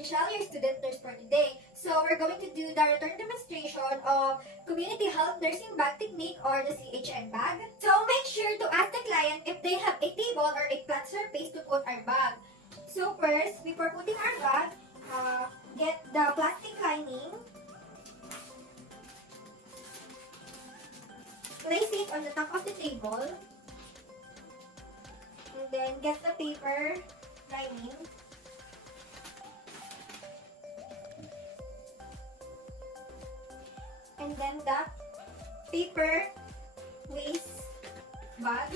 Michelle, your student nurse for today. So we're going to do the return demonstration of Community Health Nursing Bag Technique or the CHN bag. So make sure to ask the client if they have a table or a flat surface to put our bag. So first, before putting our bag, get the plastic lining. Place it on the top of the table. And then get the paper lining. And then the paper waste bag.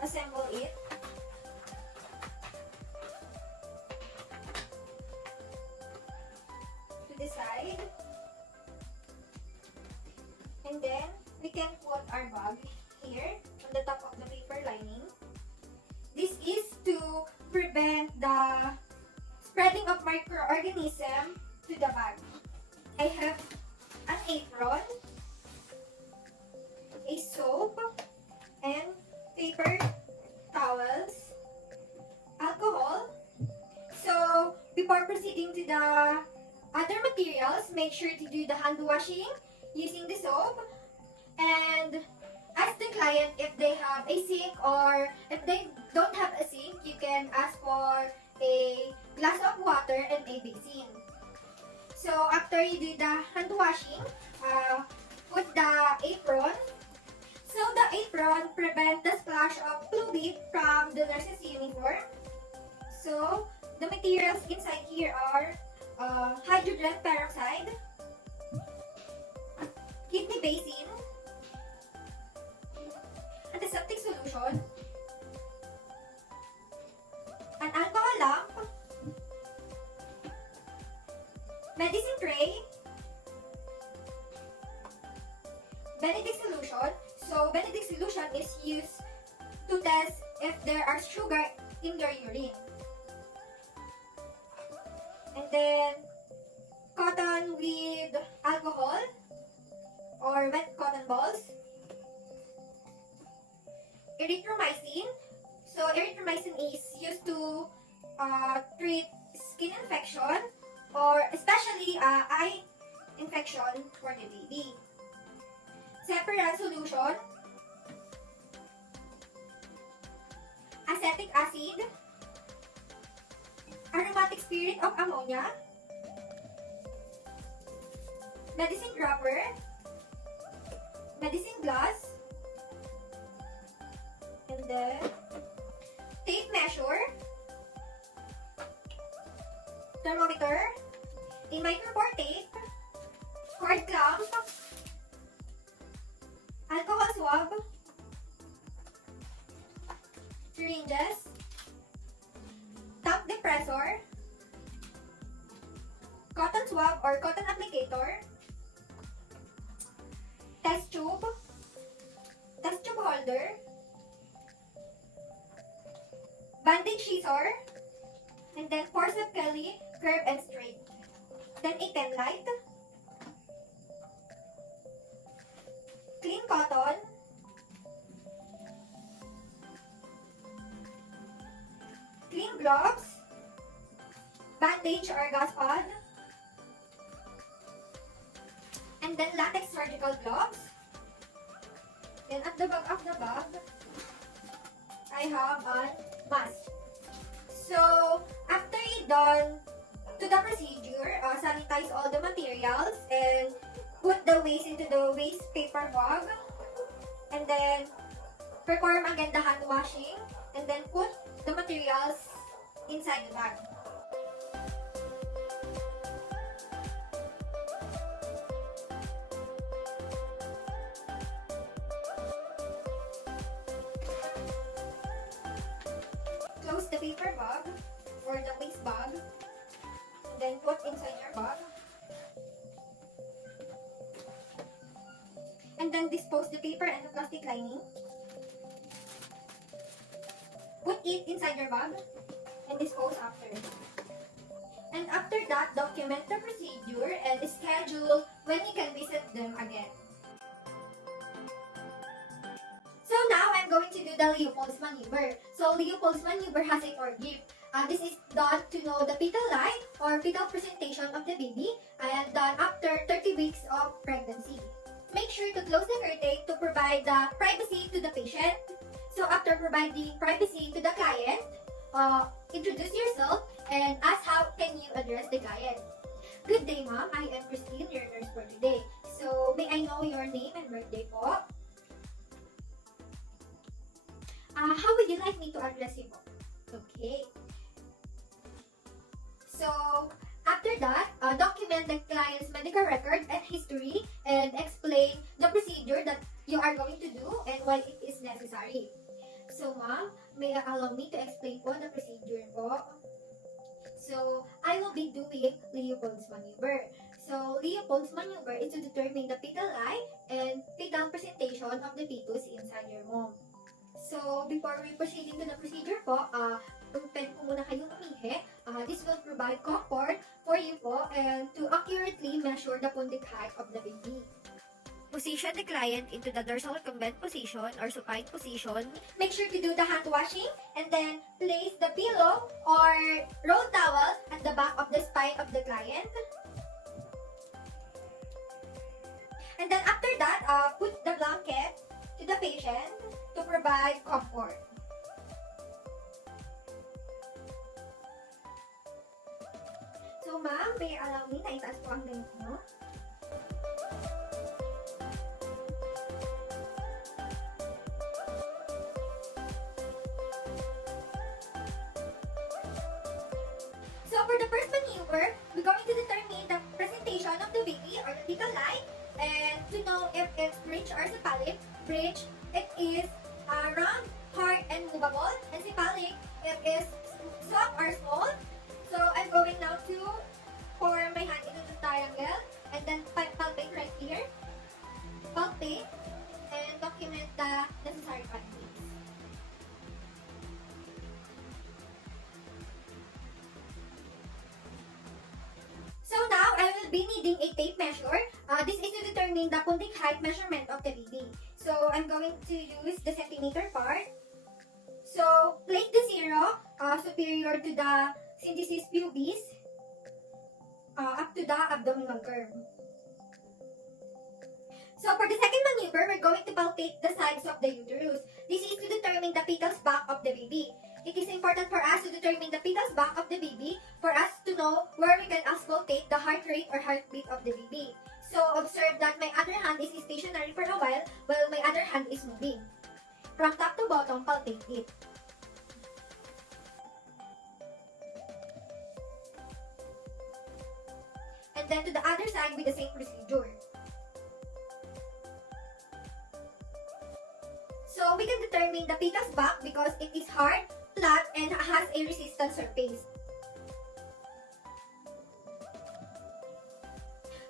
Assemble it. To the side. And then we can put our bag here on the top of the paper lining. This is to prevent the spreading of microorganisms to the bag. I have an apron, a soap, and paper towels, alcohol. So, before proceeding to the other materials, make sure to do the hand washing using the soap and ask the client if they have a sink, or if they don't have a sink, you can ask for a glass of water and a basin. So, after you do the hand washing, put the apron. So, the apron prevents the splash of fluid from the nurse's uniform. So, the materials inside here are hydrogen peroxide, kidney basin, antiseptic solution, an alcohol lamp, medicine tray, Benedict solution. So, Benedict solution is used to test if there are sugar in your urine. And then, cotton with alcohol or wet cotton balls. Erythromycin. So, erythromycin is used to treat skin infection or especially eye infection for the baby. Separate solution, acetic acid, aromatic spirit of ammonia, medicine dropper, medicine glass, and then tape measure, thermometer, a micropore tape, cord clamp, alcohol swab, syringes, tongue depressor, cotton swab or cotton applicator, test tube holder, bandage scissor, and then forceps Kelly, curve and straight. Then a pen light, clean cotton, clean gloves, bandage or gauze pad, and then latex surgical gloves. Then at the back of the bag, I have a mask. So, after you done to the procedure, sanitize all the materials and put the waste into the waste paper bag. And then, perform again the hand washing. And then put the materials inside the bag. Close the paper bag or the waste bag. Then put inside your bag. And then dispose the paper and the plastic lining. Put it inside your bag and dispose after. And after that, document the procedure and schedule when you can visit them again. So now I'm going to do the Leopold's maneuver. So Leopold's maneuver has a forgive. This is done to know the fetal lie or fetal presentation of the baby and done after 30 weeks of pregnancy. Make sure to close the curtain to provide the privacy to the patient. So after providing privacy to the client, introduce yourself and ask how can you address the client. Good day, ma'am. I am Christine, your nurse for today. So may I know your name and birthday po? How would you like me to address you po? Okay. So, after that, document the client's medical record and history and explain the procedure that you are going to do and why it is necessary. So, ma'am, may you allow me to explain po the procedure po? So, I will be doing Leopold's maneuver. So, Leopold's maneuver is to determine the fetal lie and fetal presentation of the fetus inside your mom. So, before we proceed into the procedure po, pwede po muna kayong umihi. This will provide comfort for you po and to accurately measure the pundit height of the baby. Position the client into the dorsal recumbent position or supine position. Make sure to do the hand washing and then place the pillow or roll towel at the back of the spine of the client. And then after that, put the blanket to the patient to provide comfort. So ma'am, may allow me na itaas po ang ganit mo. So for the first maneuver, we're going to determine the presentation of the baby or the fetal lie and to know if it's bridge or cephalic. Bridge, it is round, hard, and movable. And cephalic, it is soft or small. So I'm going now to pour my hand into the triangle and then palpate right here. Palpate and document the necessary findings. So now I will be needing a tape measure. This is to determine the pundit height measurement of the baby. So I'm going to use the centimeter part. So place the zero superior to the symphysis pubis up to the abdominal curve. So for the second maneuver, we're going to palpate the sides of the uterus. This is to determine the fetal's back of the baby. It is important for us to determine the fetal's back of the baby for us to know where we can auscultate the heart rate or heartbeat of the baby. So observe that my other hand is stationary for a while my other hand is moving. From top to bottom, palpate it. And then to the other side with the same procedure. So we can determine the fetal's back because it is hard, flat, and has a resistant surface.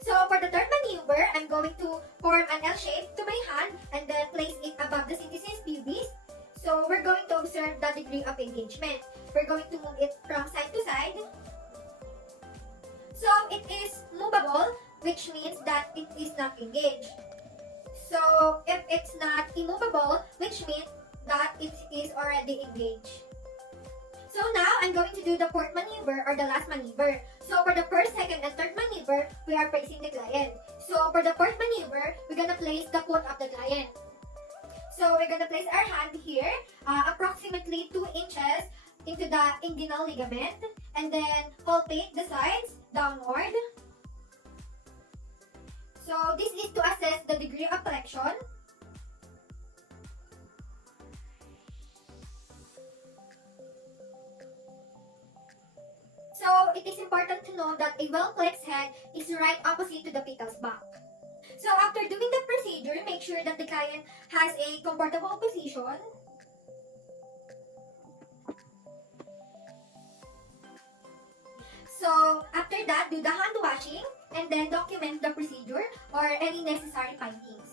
So for the third maneuver, I'm going to form an L shape to my hand and then place it above the symphysis pubis. So we're going to observe the degree of engagement. We're going to move it from side to side. So it is movable, which means that it is not engaged. So if it's not immovable, which means that it is already engaged. So now I'm going to do the fourth maneuver or the last maneuver. So for the first, second, and third maneuver, we are placing the client. So for the fourth maneuver, we're gonna place the foot of the client. So we're gonna place our hand here, approximately 2 inches into the inguinal ligament, and then palpate the sides downward. So this is to assess the degree of flexion. So it is important to know that a well-flexed head is right opposite to the fetal's back. So after doing the procedure, make sure that the client has a comfortable position. So after that, do the hand washing and then document the procedure or any necessary findings.